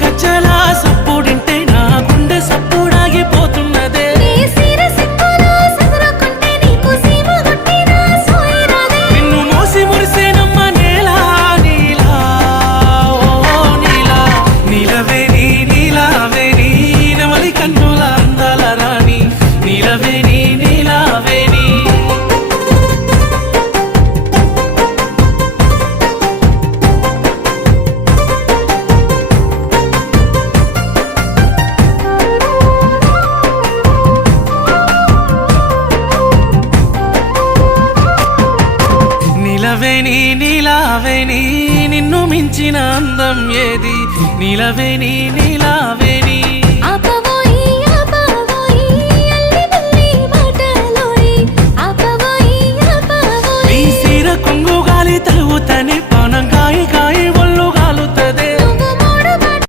గజ్జల సప్పుడింటే నా గుండె సప్పుడాగిపోతున్నదే నిన్ను మోసి మురిసేనమ్మ నేలా నీలా ఓ నీలా నీలవేణి నీలావేణి నెమలి కన్నుల అందాల రాణి నీలవేణి నీలావేణి నీలవేణి నీలావేణి నిన్ను మించిన అందం ఏది నీలవేణి నీలావేణి